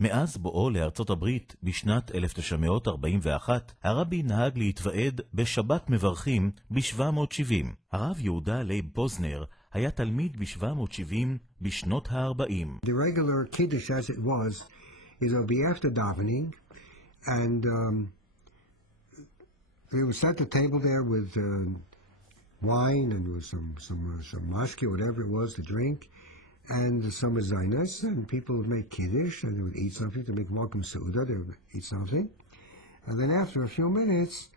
מאז בואו לארצות הברית בשנת 1941, הרבי נהג להתוועד בשבת-מברכים ב-770. הרב יהודה לייב פוזנר היה תלמיד ב-770 בשנות הארבעים. The regular kiddush as it was is it'll be after davening, and we would set the table there with wine and with some mashke, whatever it was to drink, and some zainas, and people would make kiddush, and they would eat something to make welcome seudah. They would eat something, and then after a few minutes,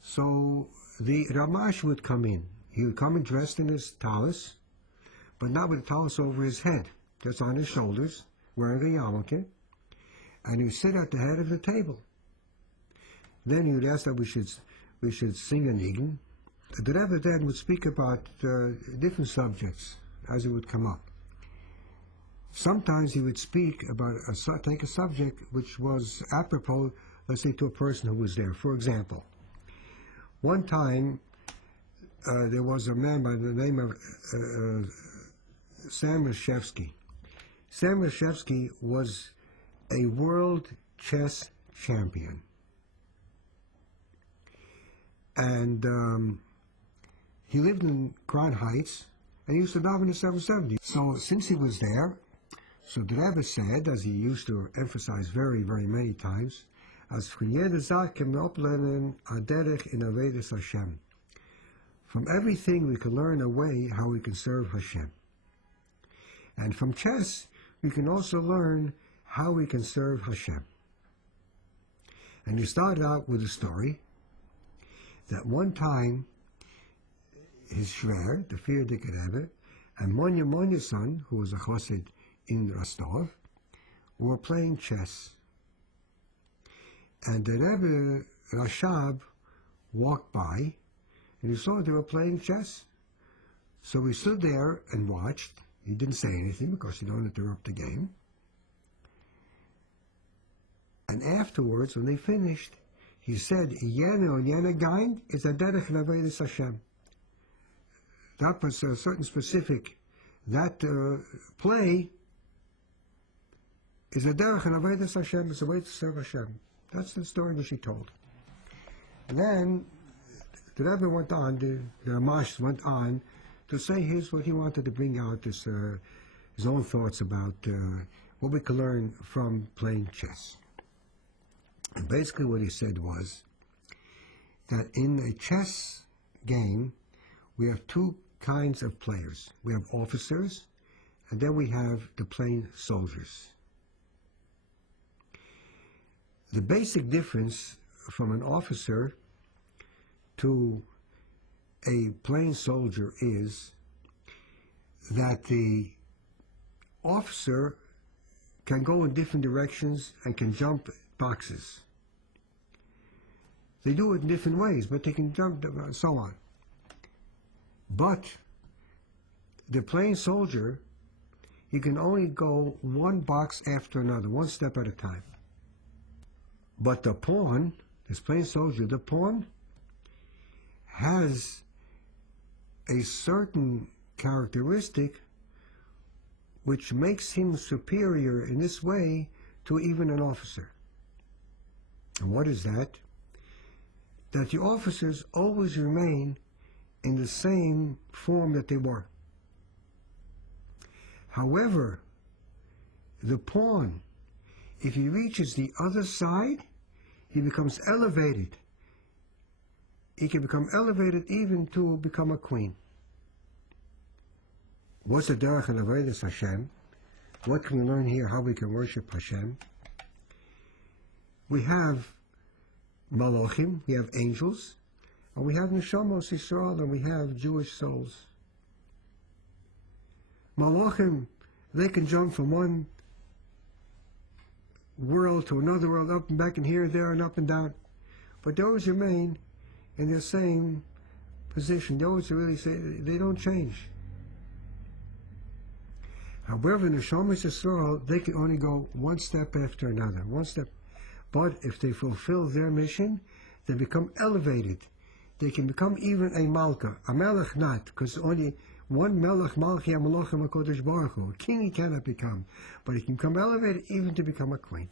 so the Ramash would come in. He would come in dressed in his talis, but not with a talis over his head, just on his shoulders, wearing a yarmulke, and he would sit at the head of the table. Then he would ask that we should sing a nigun. The Rebbe then would speak about different subjects as it would come up. Sometimes he would speak about take a subject which was apropos, let's say, to a person who was there. For example, one time there was a man by the name of Sam Reshevsky. Sam Reshevsky was a world chess champion. And he lived in Crown Heights, and he used to daven in 770. So since he was there, so the Rebbe said, as he used to emphasize very, very many times, as from everything we can learn a way how we can serve Hashem. And from chess, we can also learn how we can serve Hashem. And he started out with a story that one time his shver, the Frierdiker Rebbe, and Monya's son, who was a chassid in Rostov, were playing chess. And the Rebbe Rashab walked by, and he saw they were playing chess. So he stood there and watched. He didn't say anything because he don't interrupt the game. And afterwards, when they finished, he said, Yena or Yena Gain is a derech l'avodas Hashem. That was a certain specific, that play is a derech l'avodas Hashem, is a way to serve Hashem. That's the story which he told. And then the Rebbe went on, the Ramash went on to say here's what he wanted to bring out, his own thoughts about what we can learn from playing chess. And basically what he said was that in a chess game, we have two kinds of players. We have officers, and then we have the plain soldiers. The basic difference from an officer to a plain soldier is that the officer can go in different directions and can jump boxes. They do it in different ways, but they can jump and so on. But the plain soldier, he can only go one box after another, one step at a time. But the pawn, this plain soldier, the pawn has a certain characteristic which makes him superior in this way to even an officer. And what is that? That the officers always remain in the same form that they were. However, the pawn, if he reaches the other side, he becomes elevated. He can become elevated even to become a queen. What's the derech and avodas Hashem? What can we learn here, how we can worship Hashem? We have malachim, we have angels, and we have neshamos Yisrael, and we have Jewish souls. Malachim, they can jump from one world to another world, up and back and here, there, and up and down. But they always remain in their same position. They always really say, they don't change. However, in the Neshamas Yisrael, they can only go one step after another, one step. But if they fulfill their mission, they become elevated. They can become even a malka, a melech not, because only one Melech Malchi HaMelachim HaKodesh Baruch Hu. A king he cannot become, but he can come elevated even to become a queen.